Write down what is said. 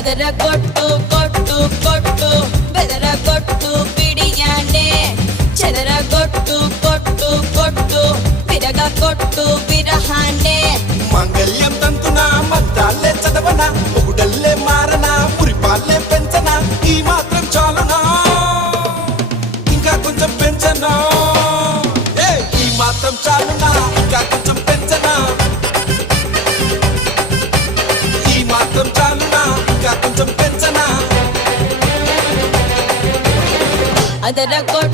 ಅದರ ಕೊಟ್ಟು ಕೊಟ್ಟು ಕೊಟ್ಟು ಬೆದರ ಕೊಟ್ಟು ಬಿಡಿಯಾನೆ ಚದರ ಕೊಟ್ಟು ಕೊಟ್ಟು ಕೊಟ್ಟು విరగ కొట్టు విరహానే మంగళ్యం తంతునా మంత్రాలే చదవనా ఒకడల్లే మారనా పురిపాలే పెంచనా ఈ మాత్రం చాలునా ఇంకా కొంచెం పెంచనా ఈ మాత్రం చాలునా ఇంకా కొంచెం పెంచనా ఈ మాత్రం చాలునా ఇంకా కొంచెం పెంచనా ಅದರ ಕೊಟ್ಟು